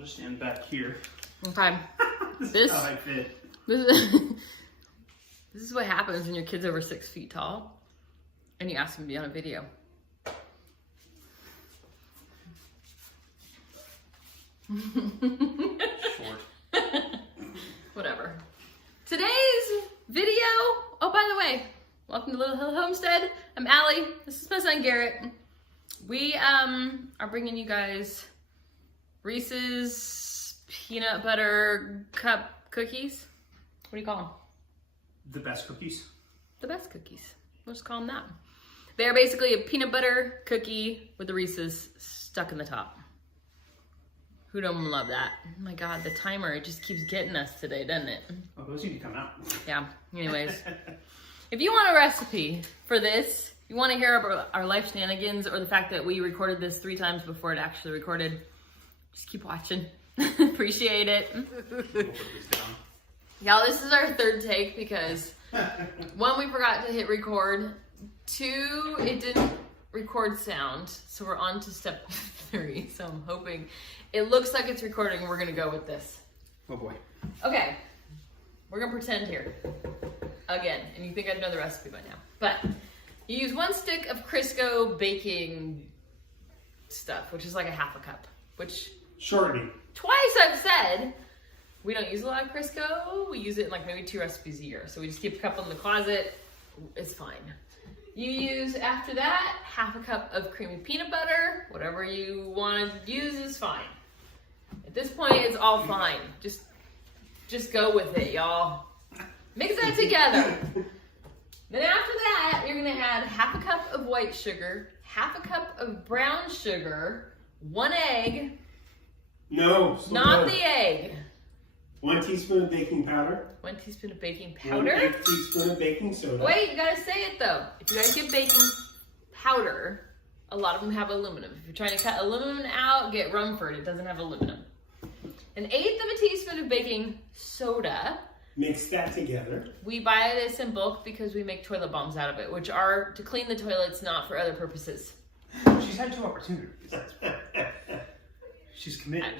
I'll just stand back here. Okay. This is how I fit. This is what happens when your kid's over 6 feet tall and you ask him to be on a video. Short. Whatever. Today's video, oh, by the way, welcome to Little Hill Homestead. I'm Allie. This is my son Garrett. We are bringing you guys Reese's peanut butter cup cookies. What do you call them? The best cookies. The best cookies. We'll just call them that. They're basically a peanut butter cookie with the Reese's stuck in the top. Who don't love that? Oh my God, the timer, it just keeps getting us today, doesn't it? Oh, those need to come out. Yeah, anyways. If you want a recipe for this, you want to hear about our life shenanigans or the fact that we recorded this 3 times before it actually recorded, just keep watching. Appreciate it. We'll put this down. Y'all, this is our 3rd take because 1, we forgot to hit record. 2, it didn't record sound. So we're on to step 3. So I'm hoping it looks like it's recording. We're gonna go with this. Oh boy. Okay, we're gonna pretend here again. And you think I'd know the recipe by now, but you use 1 stick of Crisco baking stuff, which is like a 1/2 cup, which Shortening. twice I've said we don't use a lot of Crisco. We use it in like maybe 2 recipes a year. So we just keep a couple in the closet. It's fine. You use, after that, 1/2 cup of creamy peanut butter. Whatever you want to use is fine. At this point, it's all fine. Just go with it, y'all. Mix that together. Then after that, you're gonna add 1/2 cup of white sugar, 1/2 cup of brown sugar, 1 egg. No, Not the egg. 1 teaspoon of baking powder. 1 teaspoon of baking 1 powder. big teaspoon of baking soda. Wait, you gotta say it though. If you guys get baking powder, a lot of them have aluminum. If you're trying to cut aluminum out, get Rumford. It doesn't have aluminum. 1/8 of a teaspoon of baking soda. Mix that together. We buy this in bulk because we make toilet bombs out of it, which are to clean the toilets, not for other purposes. She's had 2 opportunities. She's committed.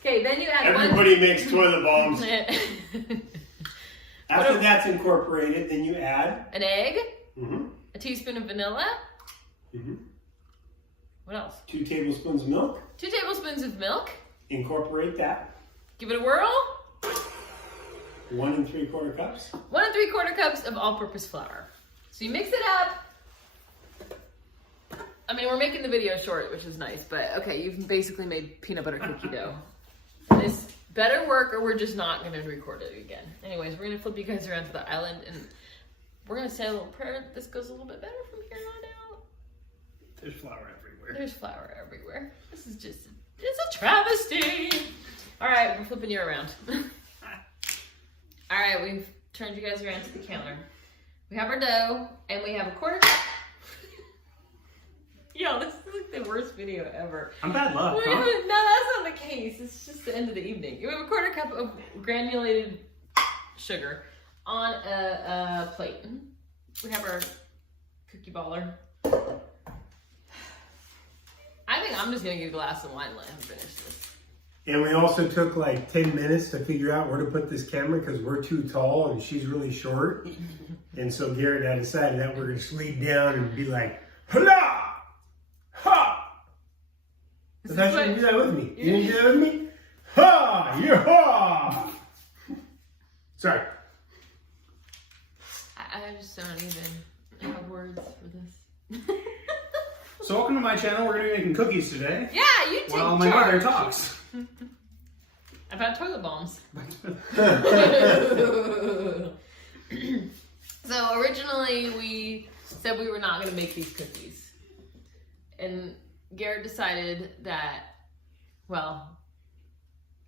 Okay, then you add Everybody makes toilet bombs. 1 After that's incorporated, then you add an egg, mhm, a teaspoon of vanilla. mhm, What else? 2 tablespoons of milk. 2 tablespoons of milk. Incorporate that. Give it a whirl. 1 3/4 cups. 1 3/4 cups of all-purpose flour. So you mix it up. I mean, we're making the video short, which is nice, but okay, you've basically made peanut butter cookie dough. This better work or we're just not gonna record it again. Anyways, we're gonna flip you guys around to the island and we're gonna say a little prayer. This goes a little bit better from here on out. There's flour everywhere. There's flour everywhere. This is just, it's a travesty. All right, we're flipping you around. All right, we've turned you guys around to the counter. We have our dough and we have a 1/4 cup. Yo, this is like the worst video ever. I'm bad luck, huh? No, that's not the case. It's just the end of the evening. We have a 1/4 cup of granulated sugar on a plate. We have our cookie baller. I think I'm just gonna get a glass of wine and let him finish this. And we also took like 10 minutes to figure out where to put this camera because we're too tall and she's really short. And so Garrett and I decided that we're going to sleep down and be like, "Hala! Ha!" I thought you didn't do that with me. You didn't do that with me? Ha! Yeah! Sorry. I just don't even have words for this. So welcome to my channel. We're going to be making cookies today. Yeah, you take While my charge. mother talks. I've had toilet bombs. So originally we said we were not going to make these cookies. And Garrett decided that, well,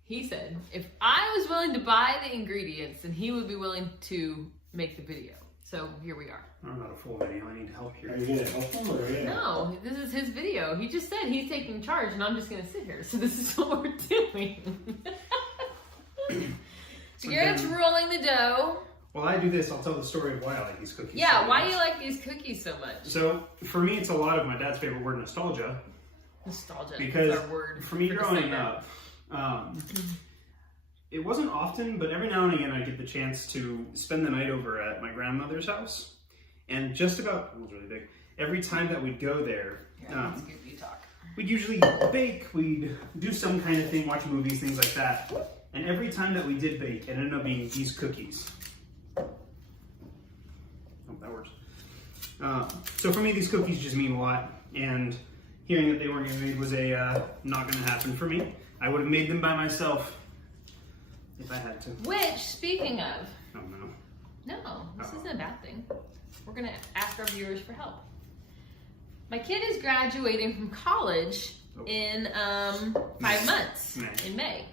he said if I was willing to buy the ingredients, then he would be willing to make the video. So here we are. I'm not a full video. I need help here. Are you going to help him or are you? No, this is his video. He just said he's taking charge and I'm just going to sit here. So this is what we're doing. So Garrett's rolling the dough. While I do this, I'll tell the story of why I like these cookies. Yeah, so why much. do you like these cookies so much? So for me, it's a lot of my dad's favorite word, nostalgia. Nostalgia Because is our word for me growing December. up, it wasn't often, but every now and again I get the chance to spend the night over at my grandmother's house. And just about, it was really big, every time that we'd go there, That's good you talk. we'd usually bake, we'd do some kind of thing, watch movies, things like that. And every time that we did bake, it ended up being these cookies. Oh, that works. So for me, these cookies just mean a lot. And hearing that they weren't getting made was not going to happen for me. I would have made them by myself if I had to. Which, speaking of, Oh no. no, this isn't a bad thing. We're gonna ask our viewers for help. My kid is graduating from college in 5 months, in May,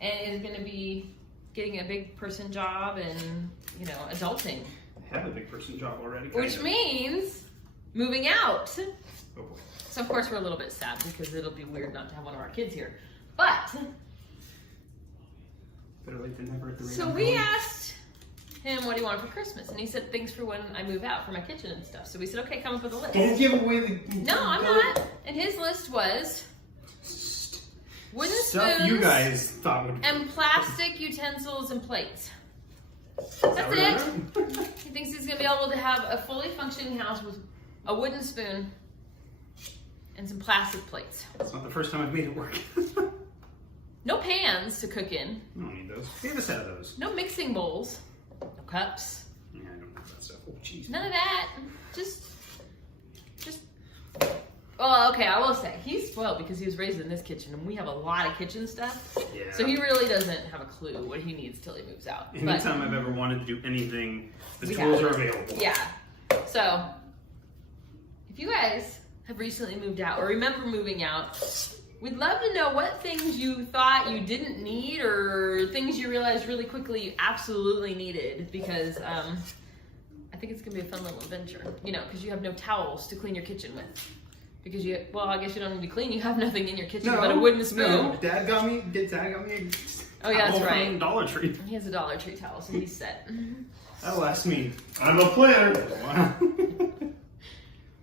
and is gonna be getting a big person job and, you know, adulting. I have a big person job already. Which means moving out. Oh boy. So of course we're a little bit sad because it'll be weird not to have one of our kids here. But Better late than never at the rate so I'm we going. asked him what he wanted for Christmas, and he said things for when I move out for my kitchen and stuff. So we said, okay, come up with a list. Don't give away the. No, I'm not. And his list was wooden Stuff spoons you guys thought would. and plastic utensils and plates. That's it. He thinks he's gonna be able to have a fully functioning house with a wooden spoon and some plastic plates. It's not the first time I've made it work. No pans to cook in. I don't need those. We have a set of those. No mixing bowls. No cups. Yeah, I don't have that stuff. Oh, jeez. None of that. Just. Well, okay, I will say he's spoiled because he was raised in this kitchen, and we have a lot of kitchen stuff. Yeah. So he really doesn't have a clue what he needs till he moves out. Anytime I've ever wanted to do anything, the We tools have are available. Yeah. So, if you guys have recently moved out or remember moving out, we'd love to know what things you thought you didn't need or things you realized really quickly you absolutely needed, because I think it's going to be a fun little adventure. You know, because you have no towels to clean your kitchen with. Because well, I guess you don't need to clean. You have nothing in your kitchen but a wooden spoon. No, Dad got me a Oh, yeah, that's towel right. from Dollar Tree. He has a Dollar Tree towel, so he's set. That'll last me. I'm a planner.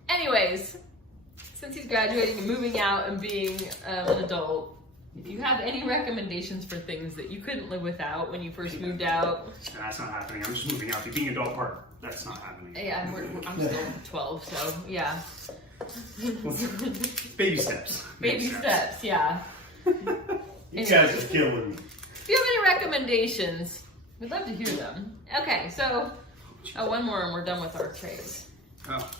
Anyways, since he's graduating and moving out and being an adult, if you have any recommendations for things that you couldn't live without when you first moved out. That's not happening. I'm just moving out. The being adult part, that's not happening. Yeah, I'm still 12, so yeah. Baby steps. Baby steps, yeah. You guys are killing me. If you have any recommendations, we'd love to hear them. Okay, so, one more and we're done with our trays. Oh.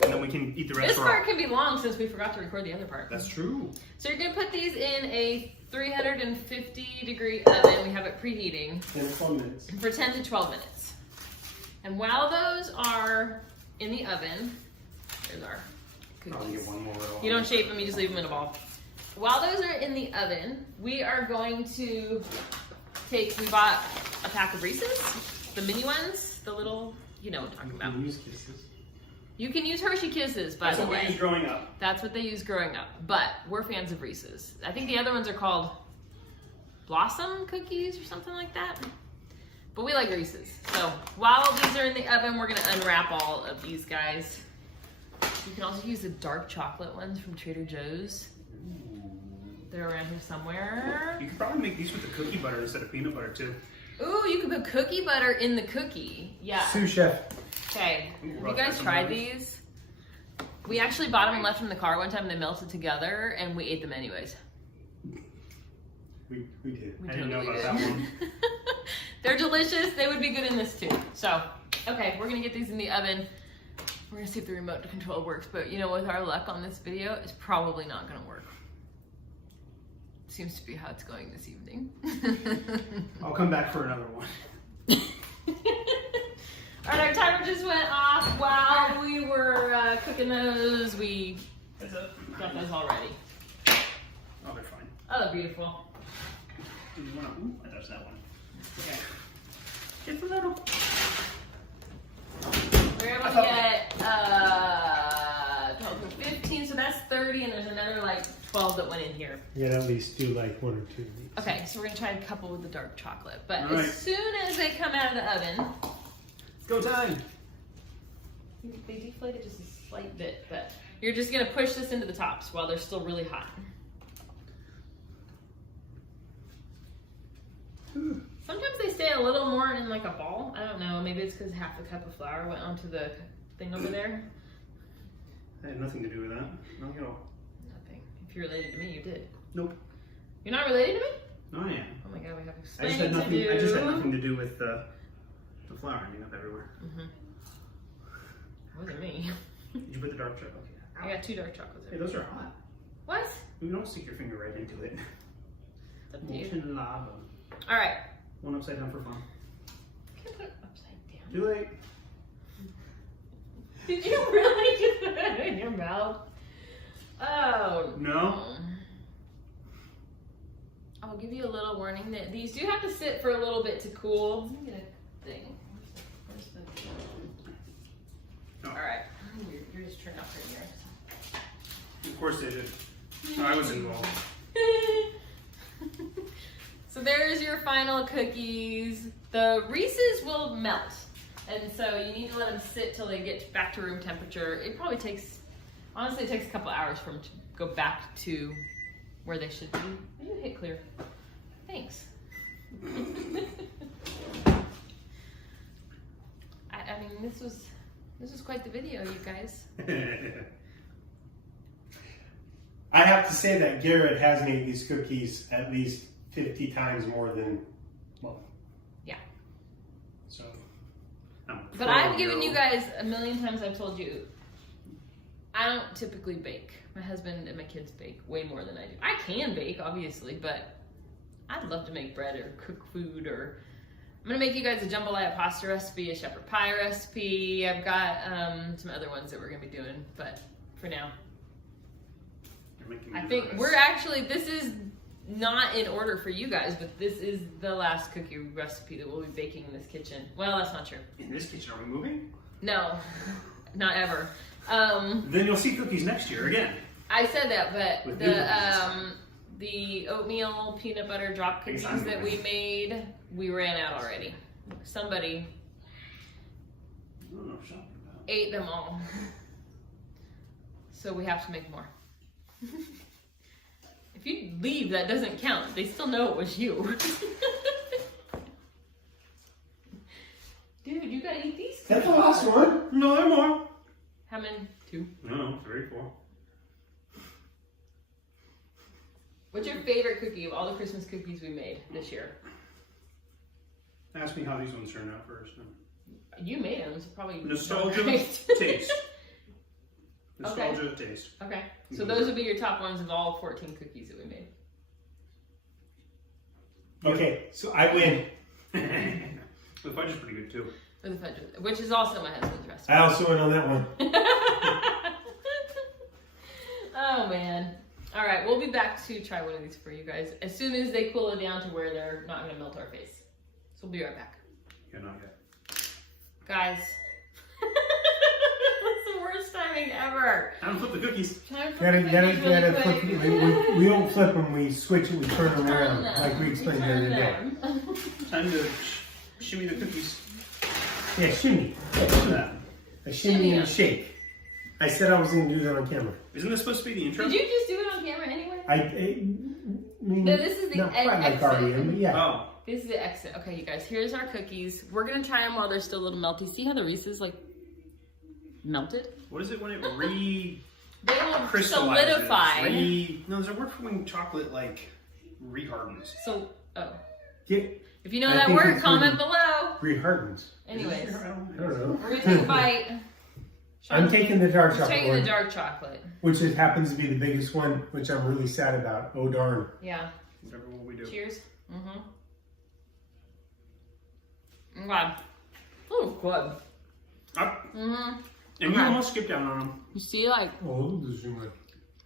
And then we can eat the rest This raw. part can be long since we forgot to record the other part. That's true. So you're gonna put these in a 350-degree oven. We have it preheating 10 to 12 minutes. for 10 to 12 minutes. And while those are in the oven, there's our I'll cookies. get one more. You don't shape them, you just leave them in a ball. While those are in the oven, we are going to we bought a pack of Reese's, the mini ones, the little, you know what I'm talking about. Use kisses. You can use Hershey Kisses, by That's the what we way. used growing up. That's what they used growing up. But we're fans of Reese's. I think the other ones are called Blossom Cookies or something like that. But we like Reese's. So while these are in the oven, we're going to unwrap all of these guys. You can also use the dark chocolate ones from Trader Joe's. They're around here somewhere. You could probably make these with the cookie butter instead of peanut butter too. Ooh, you could put cookie butter in the cookie. Yeah. Sous chef. Okay, Ooh, have you rough guys some tried butters. these? We actually bought them and left them in the car one time and they melted together and we ate them anyways. We did. We I didn't know totally about that one. They're delicious. They would be good in this too. So, okay, we're gonna get these in the oven. We're gonna see if the remote control works, but you know, with our luck on this video, it's probably not gonna work. Seems to be how it's going this evening. I'll come back for another one. All right, our timer just went off while we were cooking those. We got those all ready. Oh, they're fine. Oh, they're beautiful. Do you want to? Ooh, I touched that one. Okay. Just a little. We're able to get 12 to 15, so that's 30, and there's another like 12 that went in here. Yeah, at least do like 1 or 2 of these. Okay, so we're gonna try a couple with the dark chocolate, but All right. as soon as they come out of the oven, Go time. they deflated just a slight bit, but You're just gonna push this into the tops while they're still really hot. Sometimes they stay a little more in like a ball. I don't know. Maybe it's because half the cup of flour went onto the thing over there. I had nothing to do with that. Nothing at all. Nothing. If you're related to me, you did. Nope. You're not related to me? No, I am. Oh my god, we have I explaining just had nothing. to do. I just had nothing to do with the flour ending up everywhere. It wasn't me. Did you put the dark chocolate? I got 2 dark chocolates. Hey, those are hot. What? You don't stick your finger right into it. It's up to you. Molten lava. All right. One upside down for fun. Can I put it upside down? Too late. Did you really just put it in your mouth? Oh No. I'll give you a little warning that these do have to sit for a little bit to cool. Let me get a thing. Where's the... Oh. All right. You're just turning off your ears. Of course they did. I was involved. So there's your final cookies. The Reese's will melt. And so you need to let them sit till they get back to room temperature. It probably takes, honestly, it takes a couple hours for them to go back to where they should be. You hit clear. Thanks. I mean, this was quite the video, you guys. I have to say that Garrett has made these cookies at least 50 times more than, well. Yeah. So. But I've given you guys a million times, I've told you, I don't typically bake. My husband and my kids bake way more than I do. I can bake, obviously, but I'd love to make bread or cook food, or I'm gonna make you guys a jambalaya pasta recipe, a shepherd pie recipe. I've got some other ones that we're gonna be doing, but for now, I think we're actually, this is not in order for you guys, but this is the last cookie recipe that we'll be baking in this kitchen. Well, that's not true. In this kitchen, are we moving? No, not ever. Then you'll see cookies next year again. I said that, but With the oatmeal peanut butter drop cookies that we made, we ran out already. Somebody I don't know what you're talking about. ate them all. So we have to make more. If you leave, that doesn't count. They still know it was you. Dude, you gotta eat these cookies. That's the last one. No, there are more. How many? 2. No, 3, 4. What's your favorite cookie of all the Christmas cookies we made this year? Ask me how these ones turned out first. You made them, so probably Nostalgia, right. taste. Nostalgia, taste. Okay, so those would be your top ones of all 14 cookies that we made. Okay, so I win. The fudge is pretty good too. Or the fudge, which is also my husband's recipe. I also win on that one. Oh man. All right, we'll be back to try one of these for you guys as soon as they cool it down to where they're not going to melt our face. So we'll be right back. Yeah, not yet. Guys. That's the worst timing ever. Time to flip the cookies. Can I flip the cookies really quick? We don't flip them, we switch it, we turn them around, like we explained the other day. Time to shimmy the cookies. Yeah, shimmy. That. A shimmy and a shake. I said I was going to do that on camera. Isn't this supposed to be the intro? Did you just do it on camera anyway? I mean, No, this is the not quite like exit. Guardian, but yeah. Oh. This is the exit. Okay, you guys, here's our cookies. We're going to try them while they're still a little melty. See how the Reese's like melted? What is it when it They will crystallizes? solidify. No, there's a word for when chocolate like rehardens. So, oh. Get, If you know I that think word, it's comment really- below. Rehardens. Anyways, I don't I don't know. we're going to take a bite. I'm taking the dark He's chocolate taking the one, dark chocolate. which happens to be the biggest one, which I'm really sad about. Oh darn. Yeah. Whatever will we do. Cheers. Mm-hmm. Okay. Oh, good. Mm-hmm. And you almost skipped down on them. You see, like, Oh, this is my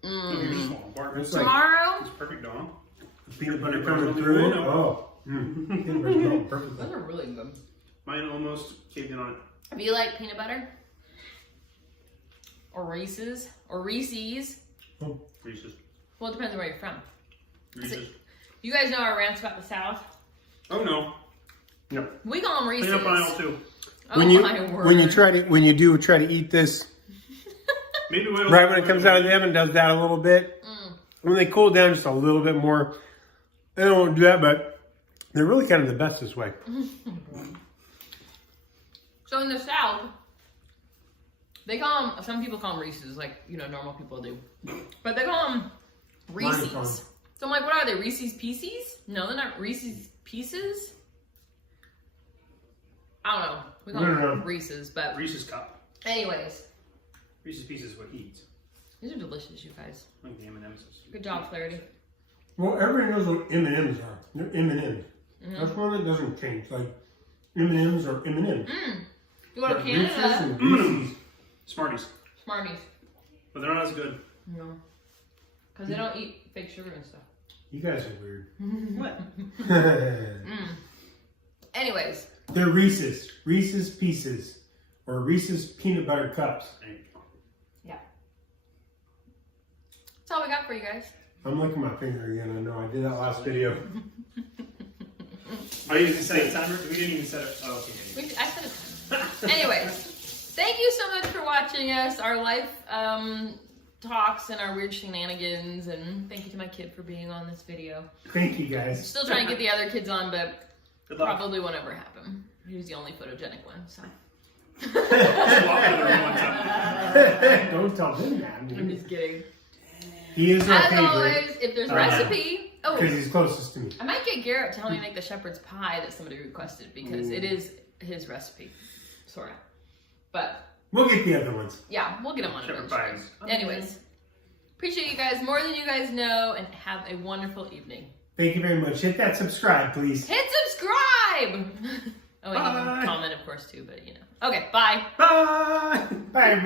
No, you're just falling apart. It's like tomorrow, It's perfect, Dawn. peanut butter Peanut coming butter through. coming through. Oh, peanut butter's melting perfectly. those are really good. Mine almost caved in on it. If you like peanut butter, or Reese's, or Reese's, Reese's. well, it depends on where you're from. Reese's. You guys know our rants about the South? Oh no. No. We call them Reese's. Clean up aisle 2. Oh When you my word. when you do try to eat this, Maybe wait Right when it comes out of the oven, does that a little bit. When they cool down just a little bit more, they don't do that, but they're really kind of the best this way. So in the South, they call them, some people call them Reese's, like, you know, normal people do. But they call them Reese's. So I'm like, what are they, Reese's Pieces? No, they're not Reese's Pieces. I don't know. We call them Reese's, but... Reese's Cup. Anyways. Reese's Pieces is what he eats. These are delicious, you guys. Like the M&M's. Good job, Clarity. Well, everybody knows what M&M's are. They're M&M's. That's one that doesn't change. Like, M&M's are M&M's. You go to But Canada. Reese's and Reese's. Smarties. Smarties. But they're not as good. No. Because they don't eat fake sugar and stuff. You guys are weird. What? Anyways. They're Reese's. Reese's Pieces. Or Reese's Peanut Butter Cups. Yeah. That's all we got for you guys. I'm licking my finger again. I know. I did that last video. Are you even setting a timer? We didn't even set it. Oh, okay. I said it. Anyways, thank you so much for watching us, our life talks and our weird shenanigans, and thank you to my kid for being on this video. Thank you, guys. Still trying to get the other kids on, but Good luck. probably won't ever happen. He was the only photogenic one, so. Don't tell him that. I'm just kidding. He is our As favorite. always, if there's a recipe, Because he's closest to me. I might get Garrett to help me make the shepherd's pie that somebody requested because it is his recipe, sorta. But We'll get the other ones. yeah, we'll get them on Shepherd eventually. pies. Anyways, appreciate you guys more than you guys know, and have a wonderful evening. Thank you very much. Hit that subscribe, please. Hit subscribe! Oh, and you Bye. can comment, of course, too, but you know. Okay, bye. Bye. Bye, everybody.